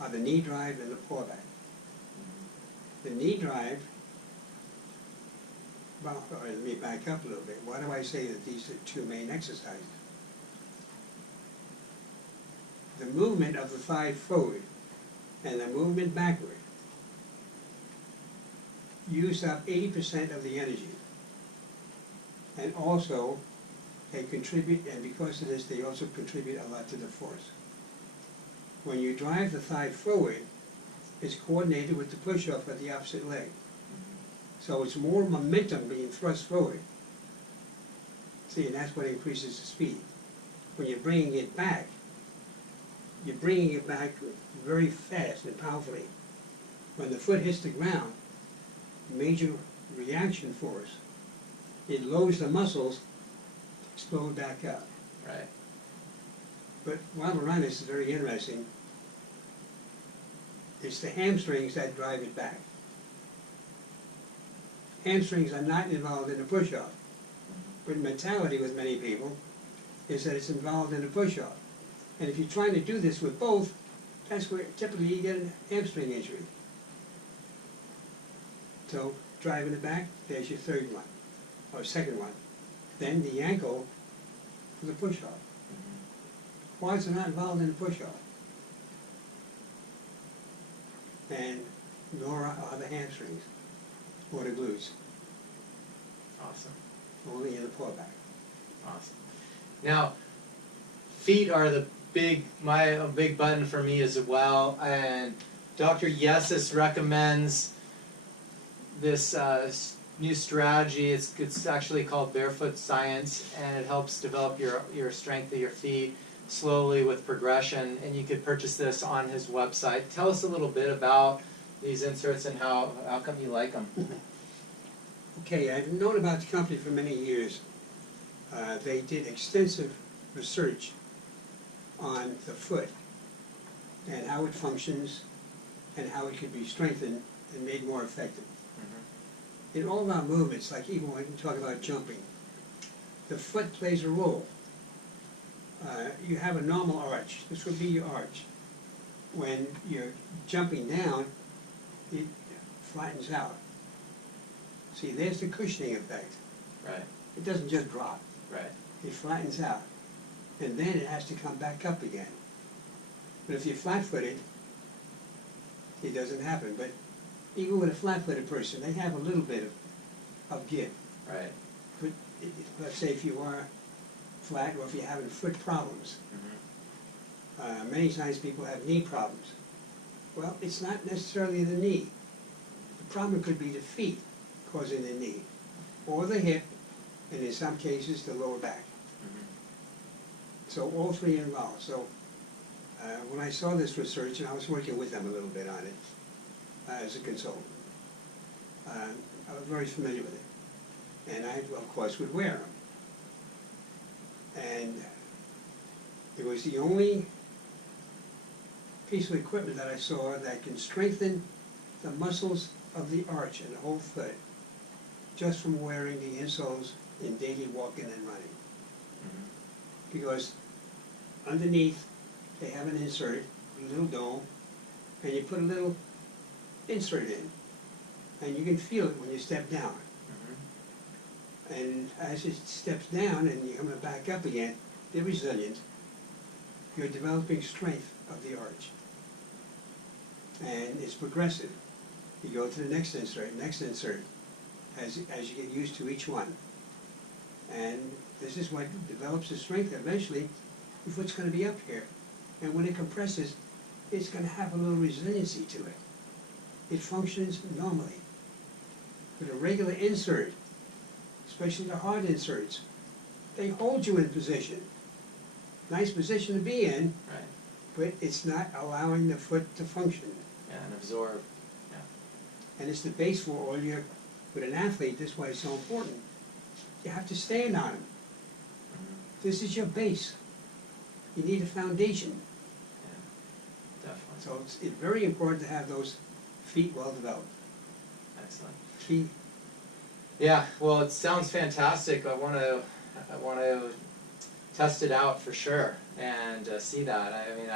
are the knee drive and the pullback. The knee drive, well, let me back up a little bit. Why do I say that these are two main exercises? The movement of the thigh forward and the movement backward use up 80% of the energy. And also, they contribute, and because of this, they also contribute a lot to the force. When you drive the thigh forward, it's coordinated with the push-off of the opposite leg. So it's more momentum being thrust forward. See, and that's what increases the speed. When you're bringing it back very fast and powerfully. When the foot hits the ground, major reaction force, it lowers the muscles, explode back up. Right. But while we're on this, is very interesting. It's the hamstrings that drive it back. Hamstrings are not involved in the push-off. But mentality with many people is that it's involved in the push-off. And if you're trying to do this with both, that's where typically you get a hamstring injury. So driving it back, there's your third one, or second one. Then the ankle for the push-off. Quads are not involved in the push-off. And nor are the hamstrings or the glutes. Awesome. Only in the pullback. Awesome. Now, feet are the a big button for me as well, and Dr. Yesus recommends this new strategy. It's actually called Barefoot Science, and it helps develop your strength of your feet slowly with progression, and you could purchase this on his website. Tell us a little bit about these inserts and how come you like them. Okay, I've known about the company for many years. They did extensive research on the foot and how it functions and how it could be strengthened and made more effective. In all of our movements, like even when we talk about jumping, the foot plays a role. You have a normal arch. This would be your arch. When you're jumping down, it flattens out. See, there's the cushioning effect. Right. It doesn't just drop. Right. It flattens out. And then it has to come back up again. But if you're flat-footed, it doesn't happen. But even with a flat-footed person, they have a little bit of give. Right. But let's say if you are flat or if you're having foot problems, many times people have knee problems. Well, it's not necessarily the knee. The problem could be the feet causing the knee, or the hip, and in some cases the lower back. So all three involved. So when I saw this research, and I was working with them a little bit on it as a consultant, I was very familiar with it. And I, of course, would wear them. And it was the only piece of equipment that I saw that can strengthen the muscles of the arch and the whole foot just from wearing the insoles in daily walking and running. Because underneath they have an insert, a little dome, and you put a little insert in, and you can feel it when you step down. And as it steps down and you're coming back up again, they're resilient. You're developing strength of the arch. And it's progressive. You go to the next insert, as you get used to each one. And this is what develops the strength. Eventually, your foot's going to be up here. And when it compresses, it's going to have a little resiliency to it. It functions normally. With a regular insert, especially the hard inserts, they hold you in position. Nice position to be in, Right. but it's not allowing the foot to function. Yeah, and absorb. Yeah. And it's the base for all your, with an athlete, this is why it's so important. You have to stand on them. This is your base. You need a foundation. Yeah, definitely. So it's very important to have those feet well developed. Excellent. Key. Yeah, well, it sounds fantastic. I want to test it out for sure and see that. I mean,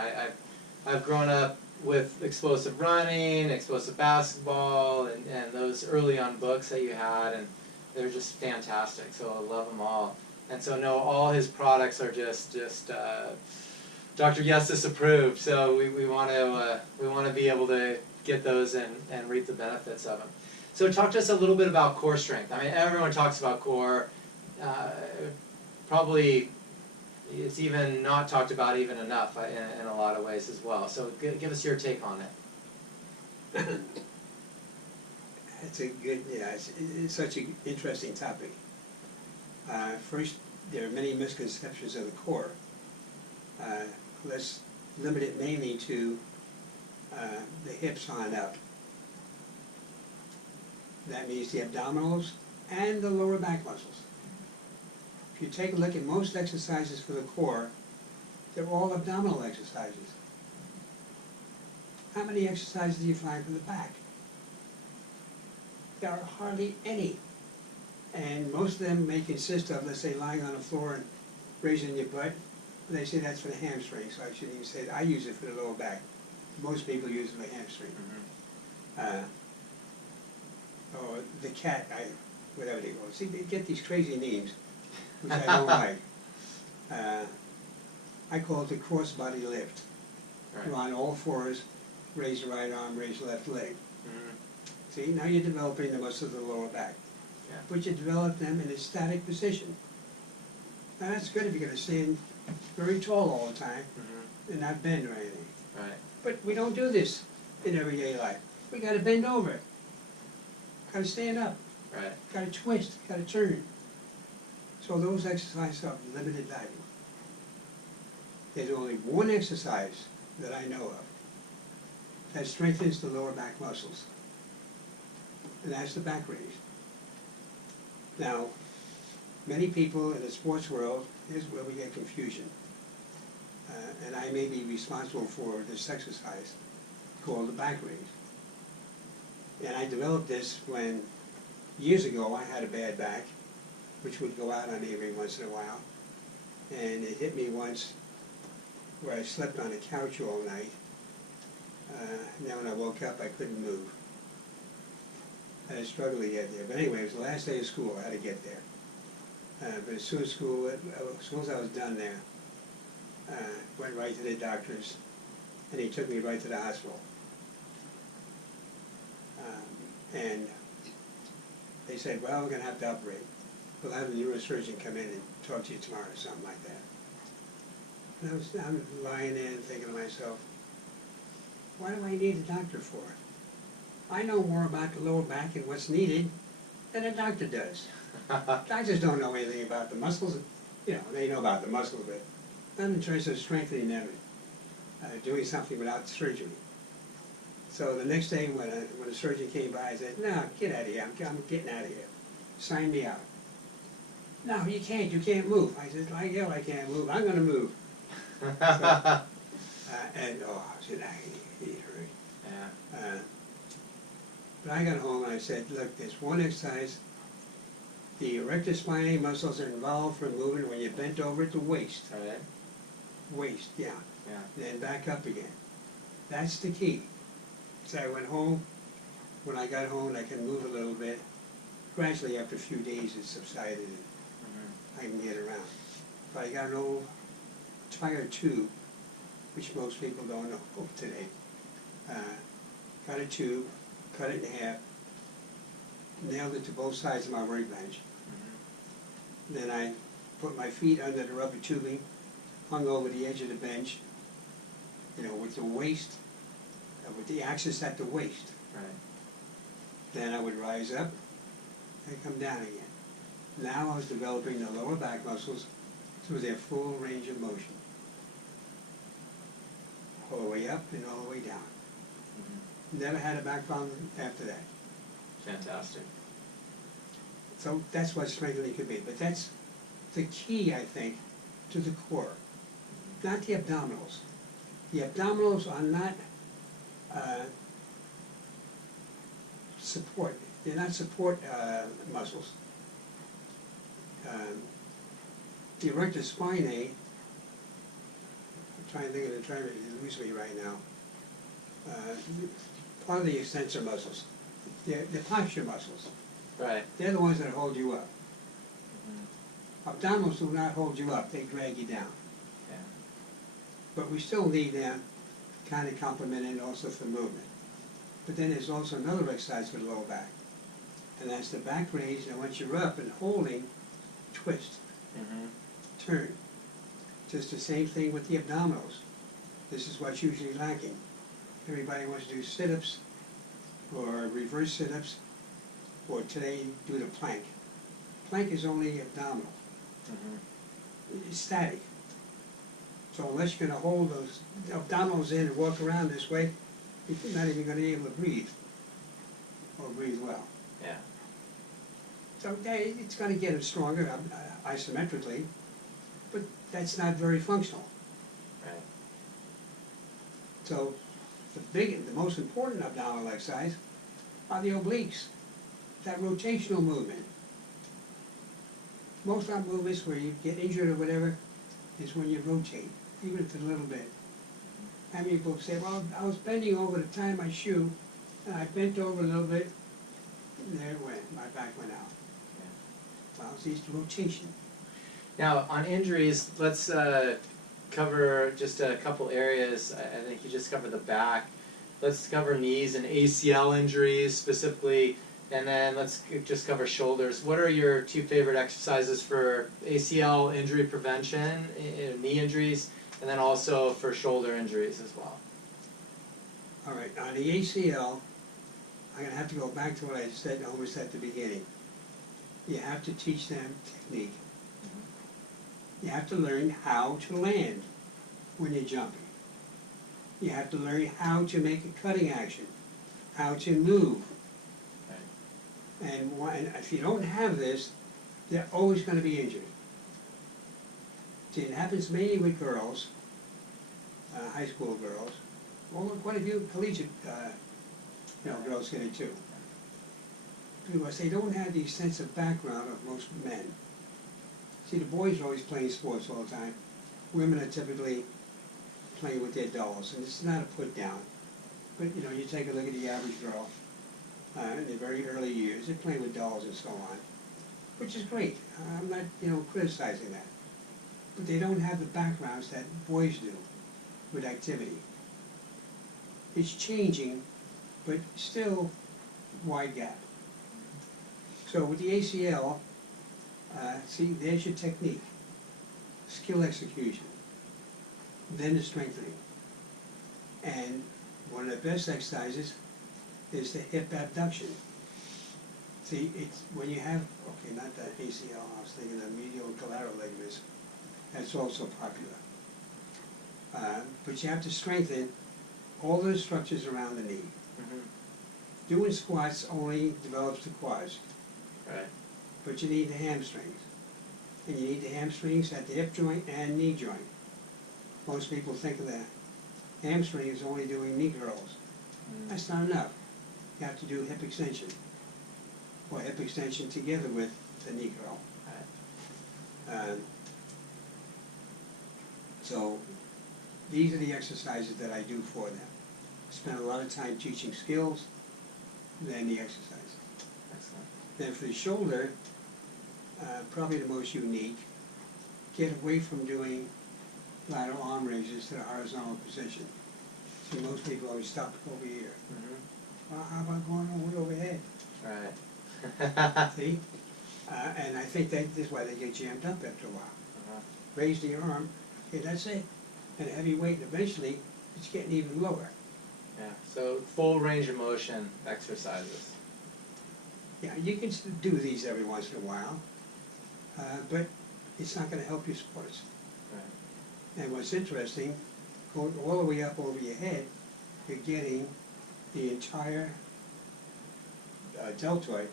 I've grown up with explosive running, explosive basketball, and those early on books that you had, and they're just fantastic. So I love them all. And so no, all his products are just Dr. Yestis approved. So we want to be able to get those and reap the benefits of them. So talk to us a little bit about core strength. I mean, everyone talks about core. Probably it's even not talked about even enough in a lot of ways as well. So give us your take on it. It's a good, yeah, it's such an interesting topic. First, there are many misconceptions of the core. Let's limit it mainly to the hips on up. That means the abdominals and the lower back muscles. If you take a look at most exercises for the core, they're all abdominal exercises. How many exercises do you find for the back? There are hardly any. And most of them may consist of, let's say, lying on the floor and raising your butt. They say that's for the hamstring, so I shouldn't even say that. I use it for the lower back. Most people use it for the hamstring. Or the cat, whatever they call it. See, they get these crazy names, which I don't like. I call it the cross-body lift. Right. You're on all fours, raise the right arm, raise the left leg. Mm-hmm. See, now you're developing the muscles of the lower back. Yeah. But you develop them in a static position. Now that's good if you're going to stand very tall all the time and not bend or anything. Right. But we don't do this in everyday life. We got to bend over. Got to stand up. Right. Got to twist. Got to turn. So those exercises are of limited value. There's only one exercise that I know of that strengthens the lower back muscles, and that's the back raise. Now, many people in the sports world, here's where we get confusion. And I may be responsible for this exercise called the back raise. And I developed this when, years ago, I had a bad back, which would go out on me every once in a while. And it hit me once where I slept on a couch all night. Now when I woke up, I couldn't move. I had a struggle to get there. But anyway, it was the last day of school. I had to get there. But as soon as I was done there, went right to the doctors, and he took me right to the hospital. And they said, well, we're going to have to operate. We'll have a neurosurgeon come in and talk to you tomorrow or something like that. And I'm lying there and thinking to myself, what do I need a doctor for? I know more about the lower back and what's needed than a doctor does. Doctors don't know anything about the muscles. You know, they know about the muscles, but not in terms of strengthening them, doing something without surgery. So the next day when the surgeon came by, I said, no, get out of here. I'm getting out of here. Sign me out. No, you can't move. I said, like hell I can't move. I'm going to move. So, and I said, it hurt. Yeah. But I got home and I said, look, there's one exercise. The erector spinae muscles are involved for moving when you're bent over at the waist. Right. Waist, yeah. Yeah. And then back up again. That's the key. So I went home. When I got home, I can move a little bit. Gradually, after a few days, it subsided and I can get around. But I got an old tire tube, which most people don't know today. Got a tube, cut it in half, nailed it to both sides of my workbench. Then I put my feet under the rubber tubing, hung over the edge of the bench, you know, with the waist, with the axis at the waist. Right. Then I would rise up and come down again. Now I was developing the lower back muscles through their full range of motion. All the way up and all the way down. Never had a back problem after that. Fantastic. So that's what strengthening could be. But that's the key, I think, to the core, not the abdominals. The abdominals are not support. They're not support muscles. The erector spinae, I'm trying to think of the term, it eludes me right now. part of the extensor muscles, the posture muscles. Right. They're the ones that hold you up. Abdominals do not hold you up, they drag you down. Yeah. But we still need them kind of complemented also for movement. But then there's also another exercise for the lower back. And that's the back raise, and once you're up and holding, twist, turn. Just the same thing with the abdominals. This is what's usually lacking. Everybody wants to do sit-ups or reverse sit-ups, or today do the plank. Plank is only abdominal. It's static. So unless you're going to hold those abdominals in and walk around this way, you're not even going to be able to breathe or breathe well. Yeah. So it's going to get them stronger isometrically, but that's not very functional. Right. So the most important abdominal exercise are the obliques, that rotational movement. Most of our movements where you get injured or whatever is when you rotate, even if it's a little bit. How many people say, well, I was bending over to tie my shoe, and I bent over a little bit, and there it went, my back went out. Well, it's the rotation. Now, on injuries, let's cover just a couple areas. I think you just covered the back. Let's cover knees and ACL injuries specifically, and then let's just cover shoulders. What are your two favorite exercises for ACL injury prevention, knee injuries, and then also for shoulder injuries as well? All right, on the ACL, I'm going to have to go back to what I said almost at the beginning. You have to teach them technique. You have to learn how to land when you're jumping. You have to learn how to make a cutting action, how to move. Right. And if you don't have this, they're always going to be injured. See, it happens mainly with girls, high school girls, although quite a few collegiate girls get it too. Because they don't have the extensive background of most men. See, the boys are always playing sports all the time. Women are typically playing with their dolls, and it's not a put down. But you take a look at the average girl in the very early years, they're playing with dolls and so on, which is great. I'm not criticizing that. But they don't have the backgrounds that boys do with activity. It's changing, but still wide gap. So with the ACL, see, there's your technique, skill execution, then the strengthening. And one of the best exercises is the hip abduction. See, it's when you have, okay, not the ACL, I was thinking of medial and collateral ligaments. That's also popular. But you have to strengthen all those structures around the knee. Doing squats only develops the quads. Right. But you need the hamstrings. And you need the hamstrings at the hip joint and knee joint. Most people think of the hamstring as only doing knee curls. That's not enough. You have to do hip extension. Or hip extension together with the knee curl. Right. So these are the exercises that I do for them. Spend a lot of time teaching skills, then the exercise. Excellent. Then for the shoulder, probably the most unique, get away from doing lateral arm raises to the horizontal position. See, most people always stop over here. Well, how about going way overhead? Right. See? And I think this is why they get jammed up after a while. Raise the arm, okay, that's it. And a heavy weight, and eventually, it's getting even lower. Yeah. So full range of motion exercises. Yeah, you can do these every once in a while, but it's not going to help your sports. Right. And what's interesting, going all the way up over your head, you're getting the entire deltoid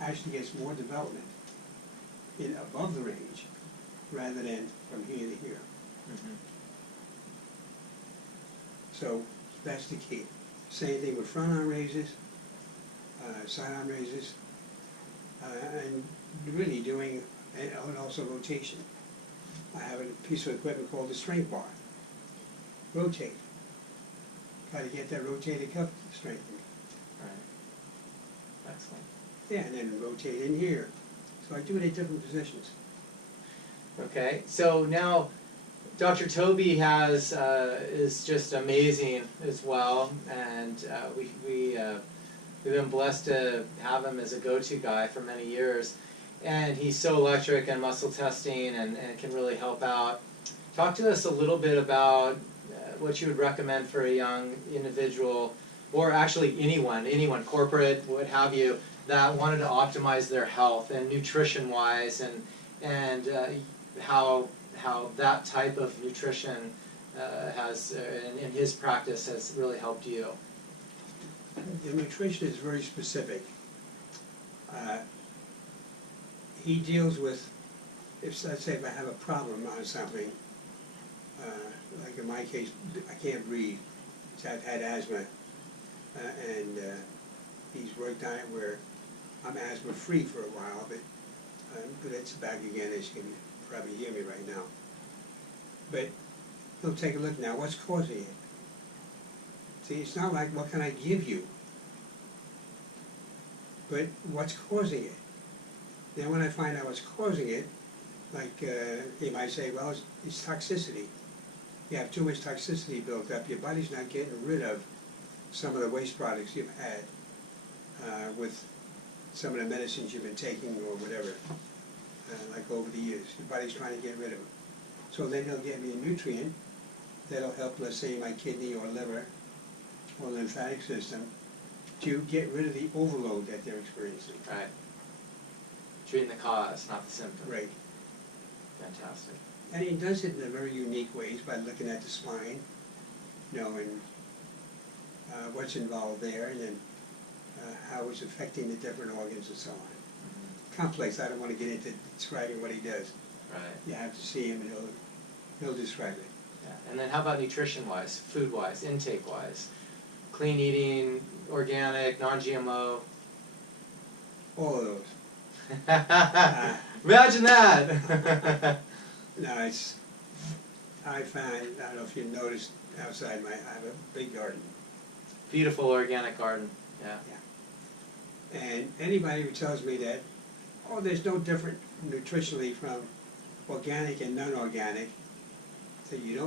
actually gets more development above the range rather than from here to here. So that's the key. Same thing with front arm raises, side arm raises, and really doing, and also rotation. I have a piece of equipment called the strength bar. Rotate. gotta get that rotator cuff strengthened. Right. Excellent. Yeah, and then rotate in here. So I do it at different positions. Okay, so now Dr. Toby has is just amazing as well, and we've been blessed to have him as a go-to guy for many years, and he's so electric in muscle testing and can really help out. Talk to us a little bit about what you would recommend for a young individual, or actually anyone, corporate, what have you, that wanted to optimize their health and nutrition-wise, and how that type of nutrition has, in his practice, has really helped you. The nutrition is very specific. He deals with, let's say if I have a problem on something, like in my case, I can't breathe, so I've had asthma, and he's worked on it where I'm asthma free for a while, but it's back again, as you can probably hear me right now. But he'll take a look now, what's causing it? See, it's not like what can I give you, but what's causing it? Then when I find out what's causing it, like he might say, well, it's toxicity. You have too much toxicity built up, your body's not getting rid of some of the waste products you've had with some of the medicines you've been taking or whatever, like over the years. Your body's trying to get rid of them. So then he'll give me a nutrient that'll help, let's say, my kidney or liver or lymphatic system to get rid of the overload that they're experiencing. Right. Treating the cause, not the symptom. Right. Fantastic. And he does it in a very unique ways by looking at the spine, knowing what's involved there, and then how it's affecting the different organs and so on. Mm-hmm. Complex. I don't want to get into describing what he does. Right. You have to see him, and he'll describe it. Yeah. And then how about nutrition-wise, food-wise, intake-wise? Clean eating, organic, non-GMO? All of those. Imagine that! No, I don't know if you noticed outside I have a big garden. Beautiful organic garden, yeah. And anybody who tells me that, oh, there's no different nutritionally from organic and non-organic, so you don't